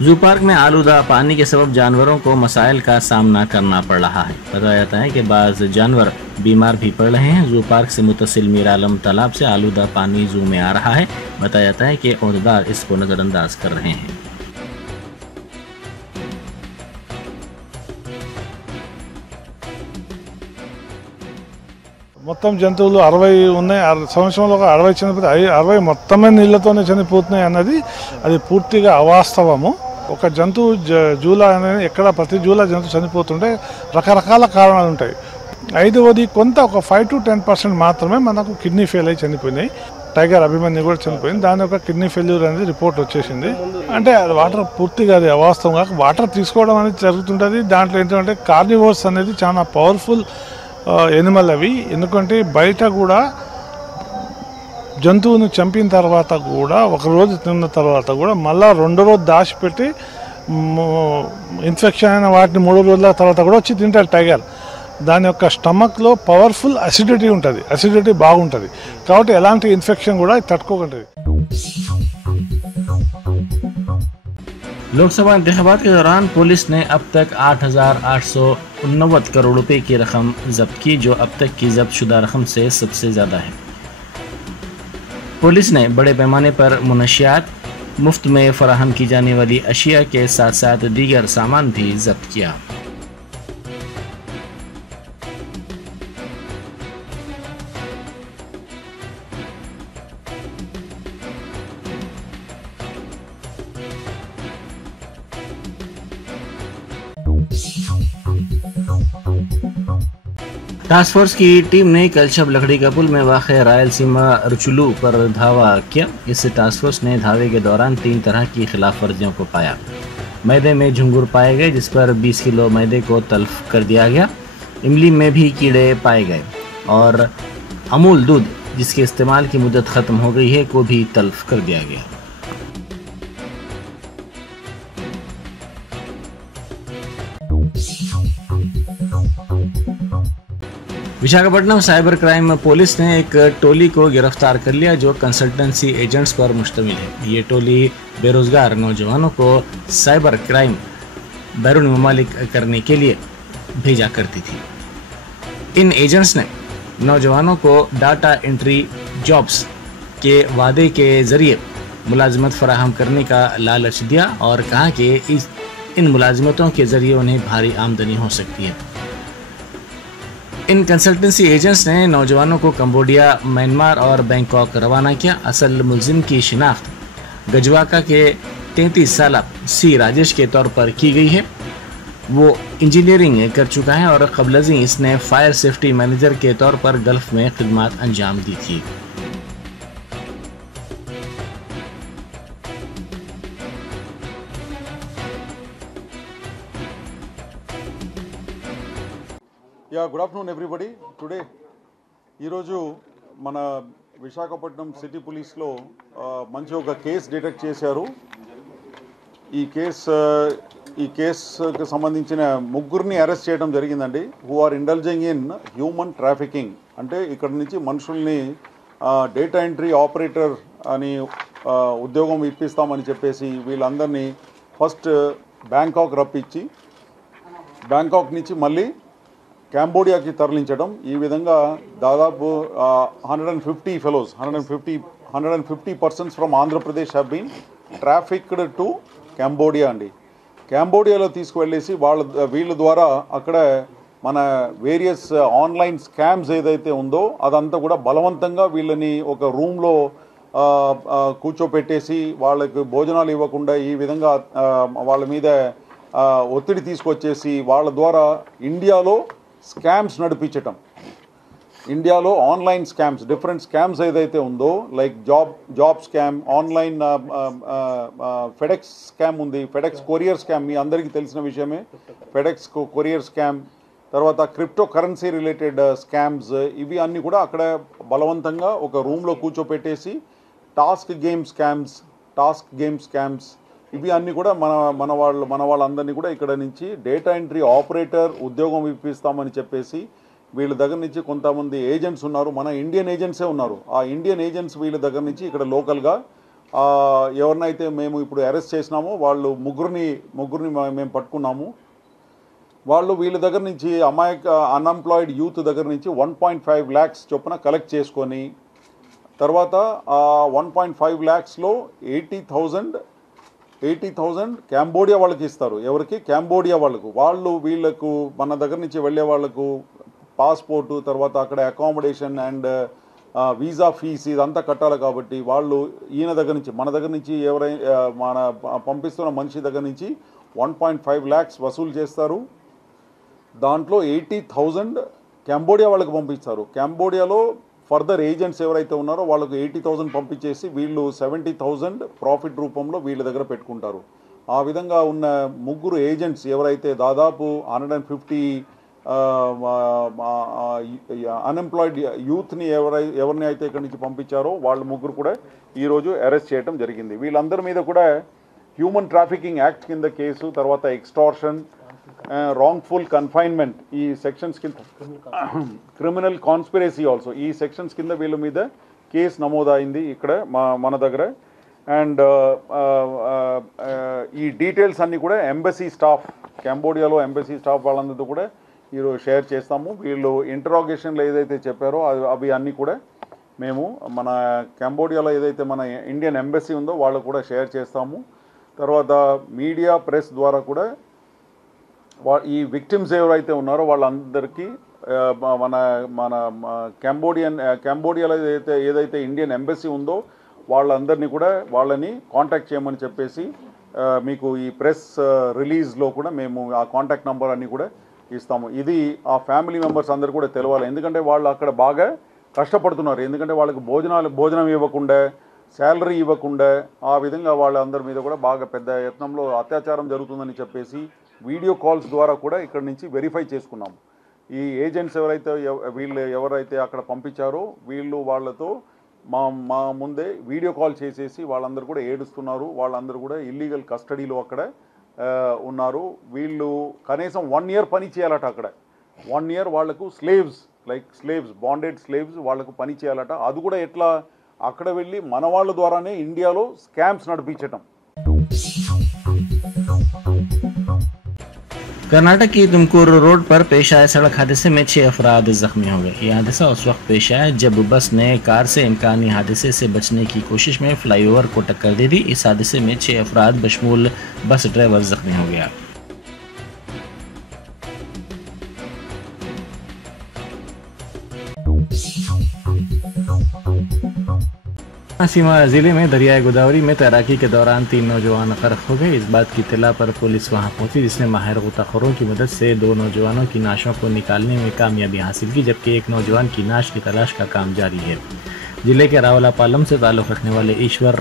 Zoo park में आलूदा पानी के सबब जानवरों को मसाइल का सामना करना पड़ रहा है। बताया जाता है कि बाज़ जानवर बीमार भी पड़ रहे हैं। जू पार्क से मुत्तसिल मीर आलम तालाब से आलूदा पानी जू में आ रहा है। बताया जाता है कि ओहदेदार इसको नज़रअंदाज कर रहे हैं। మొత్తం జంతువులు 60 ఉన్నాయి. సంవత్సరంలో ఒక 60 చనిపోతాయి. 60 మొత్తమే నీళ్లతోనే చనిపోతున్నాయి అన్నది అది పూర్తిగా అవాస్తవము. ఒక జంతువు జూలా అనేది ఎక్కడ ప్రతి జూలా జంతువు చనిపోతుంటే రకరకాల కారణాలు ఉంటాయి. ఐదవది కొంత ఒక 5 to 10% మాత్రమే మనకు కిడ్నీ ఫెయిల్ అయి చనిపోయినాయి. టైగర్ అభిమన్యు కూడా చనిపోయింది. దాని యొక్క కిడ్నీ ఫెయిల్యూర్ అనేది రిపోర్ట్ వచ్చేసింది. అంటే అది వాటర్ పూర్తిగా అది అవాస్తవంగా వాటర్ తీసుకోవడం అనేది జరుగుతుంటుంది. దాంట్లో ఏంటంటే కార్నివోర్స్ అనేది చాలా పవర్ఫుల్ ఎనిమల్ అవి. ఎందుకంటే బయట కూడా జంతువును చంపిన తర్వాత కూడా ఒకరోజు తిన్న తర్వాత కూడా మళ్ళీ రెండో రోజు దాచిపెట్టి ఇన్ఫెక్షన్ అయిన వాటిని 3 రోజుల తర్వాత కూడా వచ్చి తింటారు టైగర్. దాని యొక్క స్టమక్లో పవర్ఫుల్ అసిడిటీ ఉంటుంది. అసిడిటీ బాగుంటుంది కాబట్టి ఎలాంటి ఇన్ఫెక్షన్ కూడా తట్టుకోగలదు. लोकसभा इंतखाबात के दौरान पुलिस ने अब तक 8,889 करोड़ रुपए की रकम जब्त की, जो अब तक की जब्त शुदा रकम से सबसे ज़्यादा है। पुलिस ने बड़े पैमाने पर मुनशियात, मुफ्त में फराहम की जाने वाली अशिया के साथ साथ दीगर सामान भी जब्त किया। टास्क फोर्स की टीम ने कल शब लकड़ी का पुल में वाक़ रायलसीमा रुचुलू पर धावा किया। इससे टास्क फोर्स ने धावे के दौरान 3 तरह की खिलाफ वर्जियों को पाया। मैदे में झुंगुर पाए गए, जिस पर 20 किलो मैदे को तल्फ कर दिया गया। इमली में भी कीड़े पाए गए और अमूल दूध, जिसके इस्तेमाल की मुद्दत ख़त्म हो गई है, को भी तल्फ कर दिया गया। विशाखापट्टनम साइबर क्राइम पुलिस ने एक टोली को गिरफ्तार कर लिया जो कंसल्टेंसी एजेंट्स पर मुश्तमिल है। ये टोली बेरोजगार नौजवानों को साइबर क्राइम बैरून ममालिक करने के लिए भेजा करती थी। इन एजेंट्स ने नौजवानों को डाटा एंट्री जॉब्स के वादे के ज़रिए मुलाजमत फराहम करने का लालच दिया और कहा कि इन मुलाजमतों के ज़रिए उन्हें भारी आमदनी हो सकती है। इन कंसल्टेंसी एजेंट्स ने नौजवानों को कंबोडिया, म्यांमार और बैंकॉक रवाना किया। असल मुलजिम की शिनाख्त गजवाका के 33 साल सी राजेश के तौर पर की गई है। वो इंजीनियरिंग कर चुका है और कबलजी इसने फायर सेफ्टी मैनेजर के तौर पर गल्फ में खिदमत अंजाम दी थी। Good afternoon everybody. టుడే ఈరోజు మన విశాఖపట్నం సిటీ పోలీస్లో మంచి ఒక కేసు డిటెక్ట్ చేశారు. ఈ కేసుకు సంబంధించిన 3 అరెస్ట్ చేయడం జరిగిందండి. Who are indulging in human trafficking. అంటే ఇక్కడ నుంచి మనుషుల్ని డేటా ఎంట్రీ ఆపరేటర్ అని ఉద్యోగం ఇప్పిస్తామని చెప్పేసి వీళ్ళందరినీ ఫస్ట్ బ్యాంకాక్ రప్పించి బ్యాంకాక్ నుంచి మళ్ళీ కాంబోడియాకి తరలించడం. ఈ విధంగా దాదాపు 150 fellows 150 persons from Andhra Pradesh have been trafficked to Cambodia అండి. కాంబోడియాలో తీసుకువెళ్ళేసి వీళ్ళ ద్వారా అక్కడ మన వేరియస్ ఆన్లైన్ స్కామ్స్ ఏదైతే ఉందో అదంతా కూడా బలవంతంగా వీళ్ళని ఒక రూమ్లో కూర్చోపెట్టేసి వాళ్ళకి భోజనాలు ఇవ్వకుండా ఈ విధంగా వాళ్ళ మీద ఒత్తిడి తీసుకొచ్చేసి వాళ్ళ ద్వారా ఇండియాలో స్కామ్స్ నడిపించటం. ఇండియాలో ఆన్లైన్ స్కామ్స్, డిఫరెంట్ స్కామ్స్ ఏదైతే ఉందో like job scam, online FedEx scam ఉంది, ఫెడెక్స్ కొరియర్ స్కామ్ మీ అందరికీ తెలిసిన విషయమే. ఫెడెక్స్ కొరియర్ స్కామ్, తర్వాత క్రిప్టో కరెన్సీ రిలేటెడ్ స్కామ్స్, ఇవి అన్నీ కూడా అక్కడ బలవంతంగా ఒక రూమ్లో కూర్చోపెట్టేసి టాస్క్ గేమ్ స్కామ్స్ ఇవి అన్నీ కూడా మన వాళ్ళందరినీ కూడా ఇక్కడ నుంచి డేటా ఎంట్రీ ఆపరేటర్ ఉద్యోగం ఇప్పిస్తామని చెప్పేసి వీళ్ళ దగ్గర నుంచి కొంతమంది ఏజెంట్స్ ఉన్నారు, మన ఇండియన్ ఏజెంట్సే ఉన్నారు. ఆ ఇండియన్ ఏజెంట్స్ వీళ్ళ దగ్గర నుంచి ఇక్కడ లోకల్గా ఎవరినైతే మేము ఇప్పుడు అరెస్ట్ చేసినామో వాళ్ళు ముగ్గురిని మేము పట్టుకున్నాము. వాళ్ళు వీళ్ళ దగ్గర నుంచి అన్ఎంప్లాయిడ్ యూత్ దగ్గర నుంచి 1.5 lakhs చొప్పున కలెక్ట్ చేసుకొని తర్వాత 1.5 lakhsలో 80,000 కాంబోడియా వాళ్ళకి ఇస్తారు. ఎవరికి? కాంబోడియా వాళ్ళకు. వీళ్ళకు మన దగ్గర నుంచి వెళ్ళే వాళ్ళకు పాస్పోర్టు, తర్వాత అక్కడ అకామిడేషన్ అండ్ వీసా ఫీస్ ఇదంతా కట్టాలి. కాబట్టి వాళ్ళు ఈయన దగ్గర నుంచి మన దగ్గర నుంచి మన పంపిస్తున్న మనిషి దగ్గర నుంచి 1.5 lakhs వసూలు చేస్తారు. దాంట్లో 80,000 కాంబోడియా వాళ్ళకి పంపిస్తారు. కాంబోడియాలో ఫర్దర్ ఏజెంట్స్ ఎవరైతే ఉన్నారో వాళ్ళకు 80,000 పంపించేసి వీళ్ళు 70,000 ప్రాఫిట్ రూపంలో వీళ్ళ దగ్గర పెట్టుకుంటారు. ఆ విధంగా ఉన్న ముగ్గురు ఏజెంట్స్ ఎవరైతే దాదాపు 150 అన్ఎంప్లాయిడ్ యూత్ని ఎవరిని అయితే ఇక్కడి నుంచి పంపించారో వాళ్ళ ముగ్గురు కూడా ఈరోజు అరెస్ట్ చేయడం జరిగింది. వీళ్ళందరి మీద కూడా హ్యూమన్ ట్రాఫికింగ్ యాక్ట్ కింద కేసు, తర్వాత ఎక్స్టార్షన్, రాంగ్ఫుల్ కన్ఫైన్మెంట్ ఈ సెక్షన్స్ కింద, క్రిమినల్ కాన్స్పిరసీ ఆల్సో ఈ సెక్షన్స్ కింద వీళ్ళ మీద కేసు నమోదైంది ఇక్కడ మన దగ్గర. అండ్ ఈ డీటెయిల్స్ అన్నీ కూడా ఎంబసీ స్టాఫ్, కాంబోడియాలో ఎంబసీ స్టాఫ్ వాళ్ళందరితో కూడా ఈరోజు షేర్ చేస్తాము. వీళ్ళు ఇంటరాగేషన్లో ఏదైతే చెప్పారో అవి అన్నీ కూడా మేము మన కాంబోడియాలో ఏదైతే మన ఇండియన్ ఎంబసీ ఉందో వాళ్ళకు కూడా షేర్ చేస్తాము. తర్వాత మీడియా, ప్రెస్ ద్వారా కూడా ఈ విక్టిమ్స్ ఎవరైతే ఉన్నారో వాళ్ళందరికీ మన మన కాంబోడియాలో ఏదైతే ఇండియన్ ఎంబసీ ఉందో వాళ్ళందరినీ కూడా వాళ్ళని కాంటాక్ట్ చేయమని చెప్పేసి మీకు ఈ ప్రెస్ రిలీజ్లో కూడా మేము ఆ కాంటాక్ట్ నెంబర్ అన్నీ కూడా ఇస్తాము. ఇది ఆ ఫ్యామిలీ మెంబర్స్ అందరు కూడా తెలవాలి. ఎందుకంటే వాళ్ళు అక్కడ బాగా కష్టపడుతున్నారు. ఎందుకంటే వాళ్ళకి భోజనం ఇవ్వకుండా, శాలరీ ఇవ్వకుండా, ఆ విధంగా వాళ్ళందరి మీద కూడా బాగా పెద్ద యత్నంలో అత్యాచారం జరుగుతుందని చెప్పేసి వీడియో కాల్స్ ద్వారా కూడా ఇక్కడ నుంచి వెరిఫై చేసుకున్నాము. ఈ ఏజెంట్స్ ఎవరైతే అక్కడ పంపించారో వాళ్ళతో మా ముందే వీడియో కాల్ చేసేసి వాళ్ళందరూ కూడా ఏడుస్తున్నారు. వాళ్ళందరూ కూడా ఇల్లీగల్ కస్టడీలో అక్కడ ఉన్నారు. వీళ్ళు కనీసం 1 year పని చేయాలట అక్కడ. 1 year వాళ్లకు స్లేవ్స్ బాండెడ్ స్లేవ్స్ వాళ్లకు పని చేయాలట. అది కూడా ఎట్లా? అక్కడ వెళ్ళి మన వాళ్ళ ద్వారానే ఇండియాలో స్కామ్స్ నడిపించటం. कर्नाटक की तुमकुर रोड पर पेश आए सड़क हादसे में 6 अफराद जख्मी हो गए। यह हादसा उस वक्त पेश आया जब बस ने कार से इम्कानी हादसे से बचने की कोशिश में फ्लाईओवर को टक्कर दे दी। इस हादसे में 6 अफराद बशमूल बस ड्राइवर जख्मी हो गया। सीमा जिले में दरियाई गोदावरी में तैराकी के दौरान 3 नौजवान गर्क हो गए। इस बात की इत्तला पर पुलिस वहां पहुंची, जिसने माहिर गोताखोरों की मदद से 2 नौजवानों की नाशों को निकालने में कामयाबी हासिल की, जबकि एक नौजवान की नाश की तलाश का काम जारी है। जिले के रावलापालम से ताल्लुक़ रखने वाले ईश्वर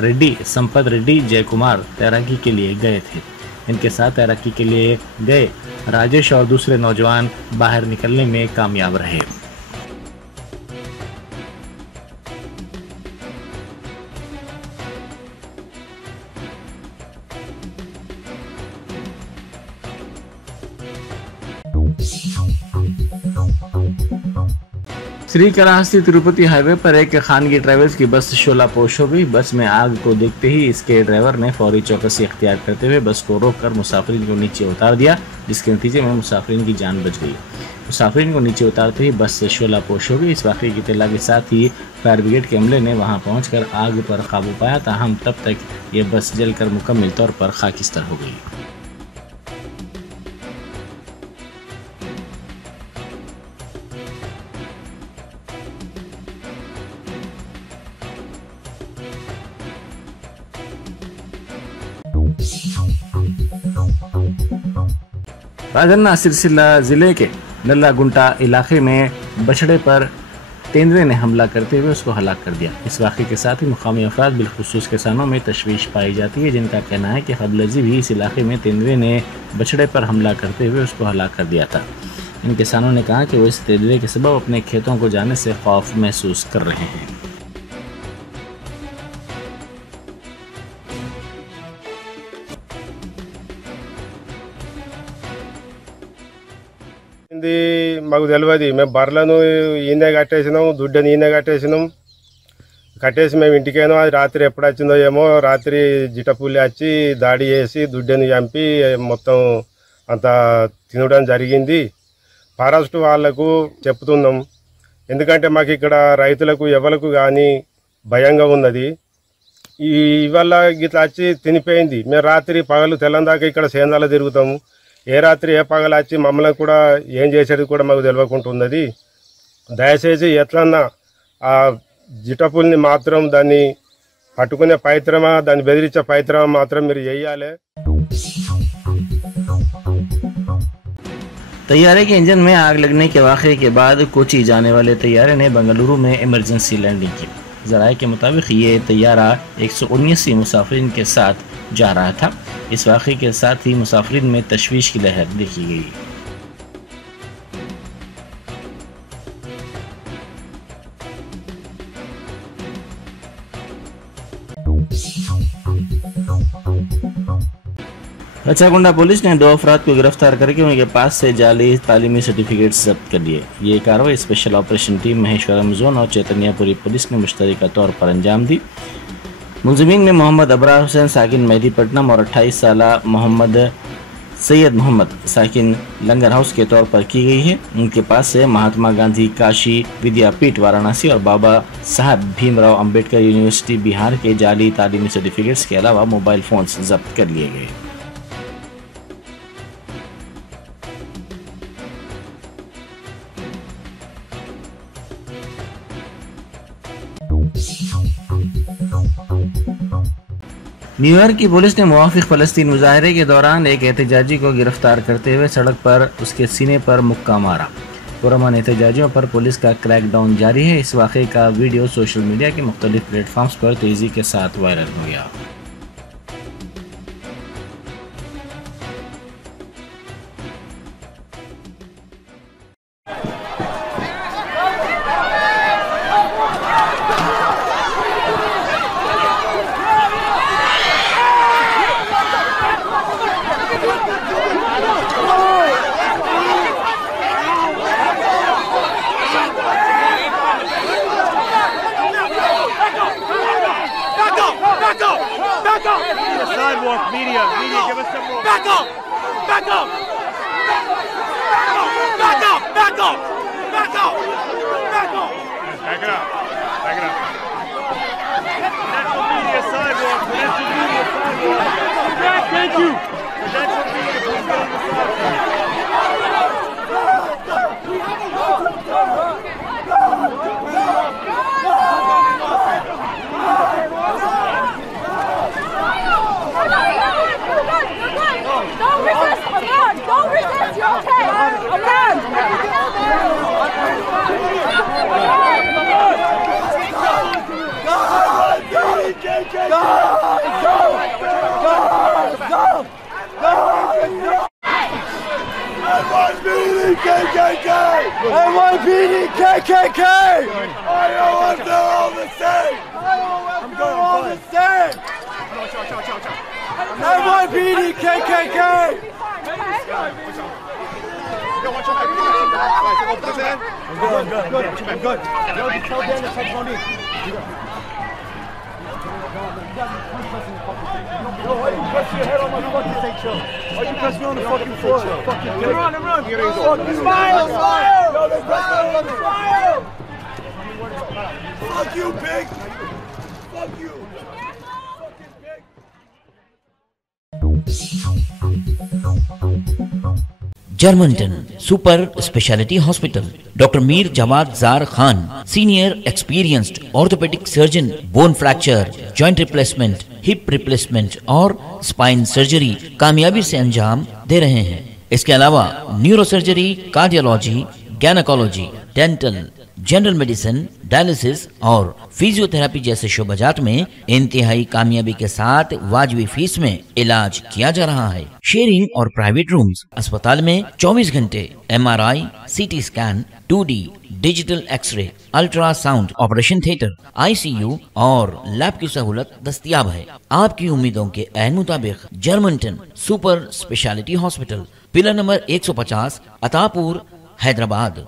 रेड्डी, संपत रेड्डी, जय कुमार तैराकी के लिए गए थे। इनके साथ तैराकी के लिए गए राजेश और दूसरे नौजवान बाहर निकलने में कामयाब रहे। श्रीकालाहस्ती तिरुपति हाईवे पर एक खानगी ट्रेवल्स की बस शोलापोश हो गई। बस में आग को देखते ही इसके ड्राइवर ने फौरी चौकसी अख्तियार करते हुए बस को रोककर मुसाफिरीन को नीचे उतार दिया, जिसके नतीजे में मुसाफिरीन की जान बच गई। मुसाफिरीन को नीचे उतारते ही बस शोलापोश हो गई। इस वाक़ये की इत्तला के साथ ही फायर ब्रिगेड के अमले ने वहां पहुंचकर आग पर काबू पाया, ताहम तब तक ये बस जलकर मुकम्मल तौर पर खाकिस्तर हो गई। राजन्ना सिलसिला जिले के नल्ला गुंटा इलाके में बछड़े पर तेंदुए ने हमला करते हुए उसको हलाक कर दिया। इस वाक़े के साथ ही मुकामी अफराद बिलखुसूस किसानों में तशवीश पाई जाती है, जिनका कहना है कि क़बल भी इस इलाके में तेंदुए ने बछड़े पर हमला करते हुए उसको हलाक कर दिया था। इन किसानों ने कहा कि वो इस तेंदुए के सबब अपने खेतों को जाने से खौफ महसूस कर रहे हैं। మాకు తెలియదు. మేము బర్రెలను ఈయనే కట్టేసినాం, దుడ్డని ఈయనే కట్టేసినాం. కట్టేసి మేము ఇంటికేనో అది రాత్రి ఎప్పుడు వచ్చిందో ఏమో రాత్రి జిటపూలి వచ్చి దాడి చేసి దుడ్డని చంపి మొత్తం అంత తినడం జరిగింది. ఫారెస్ట్ వాళ్లకు చెప్తున్నాం, ఎందుకంటే మాకు ఇక్కడ రైతులకు ఎవరికి కానీ భయంగా ఉన్నది. ఇవాళ గిట్లా వచ్చి తినిపోయింది. మేము రాత్రి పగలు తెల్లందాకా ఇక్కడ సేందాలో తిరుగుతాము. ఏ రాత్రి ఏ పగలు వచ్చి మమ్మల్ని కూడా ఏం చేసేది కూడా మాకు తెలియకుంటున్నది. దయచేసి ఎట్లన్నా ఆ జిటపుల్ని మాత్రం దాన్ని పట్టుకునే ప్రయత్నమా దాన్ని బెదిరించే ప్రయత్నమా మాత్రం మీరు చేయాలి. तैयारे के इंजन में आग लगने के वाक़े के बाद कोची जाने वाले तैयारे ने बेंगलुरु में इमरजेंसी लैंडिंग की। ज़राए के मुताबिक ये तैयारा 179 मुसाफिरीन के साथ जा रहा था। इस वाक़े के साथ ही मुसाफिरीन में तशवीश की लहर देखी गई। रचागुंडा पुलिस ने 2 अफराद को गिरफ्तार करके उनके पास से जाली तालीमी सर्टिफिकेट जब्त कर लिए। ये कार्रवाई स्पेशल ऑपरेशन टीम महेश्वरम जोन और चैतन्यपुरी पुलिस ने मुश्तरका तौर पर अंजाम दी। मुलजिमीन में मोहम्मद अबरार हुसैन साकिन मेहदीपट्टनम और 28 साल मोहम्मद सैयद मोहम्मद साकिन लंगर हाउस के तौर पर की गई है। उनके पास से महात्मा गांधी काशी विद्यापीठ वाराणसी और बाबा साहब भीमराव अंबेडकर यूनिवर्सिटी बिहार के जाली तालीमी सर्टिफिकेट्स के अलावा मोबाइल फोन्स जब्त कर लिए गए। न्यूयॉर्क की पुलिस ने मुवाफिक फ़लस्तीन मुजाहरे के दौरान एक एहतजाजी को गिरफ्तार करते हुए सड़क पर उसके सीने पर मुक्का मारा। पुरअमन एहतजाजियों पर पुलिस का क्रैकडाउन जारी है। इस वाक़े का वीडियो सोशल मीडिया के मुख्तलिफ प्लेटफॉर्म्स पर तेज़ी के साथ वायरल हो गया। Sidewalk, media, give us some more. Back up! Back up! Back up! Back up! Back up! Back up! Back it up. Back it up. Potential media sidewalk. Potential media sidewalk. Thank you. Potential media, please get on the sidewalk. Don't resist! Around! Don't resist! You're okay! Around! NYPD KKK! Iowa, they're all the same! They're all the same! NYPD KKK! I'm good. Tell Dan to take Monique. Yo, why you press your head on my fucking fake show? Why you press me on the fucking floor? Fucking I'm run. Smile! Yo, they press me on the smile! Fuck you, pig! Fuck you! जर्मनटन super speciality hospital doctor Mir Jawad Zar Khan senior experienced orthopaedic surgeon bone fracture joint replacement hip replacement और spine surgery कामयाबी से अंजाम दे रहे हैं। इसके अलावा neuro surgery, cardiology, gynaecology, dental, general medicine, dialysis और फिजियोथेरेपी जैसे शोबाजात में इंतहाई कामयाबी के साथ वाजबी फीस में इलाज किया जा रहा है। शेयरिंग और प्राइवेट रूम्स। अस्पताल में 24 घंटे MRI, CT scan, 2D digital x ray, ultrasound, operation theatre, ICU और लैब की सहूलत दस्तयाब है। आपकी उम्मीदों के ऐन मुताबिक जर्मनटन super speciality hospital, pillar number 150, Attapur, हैदराबाद।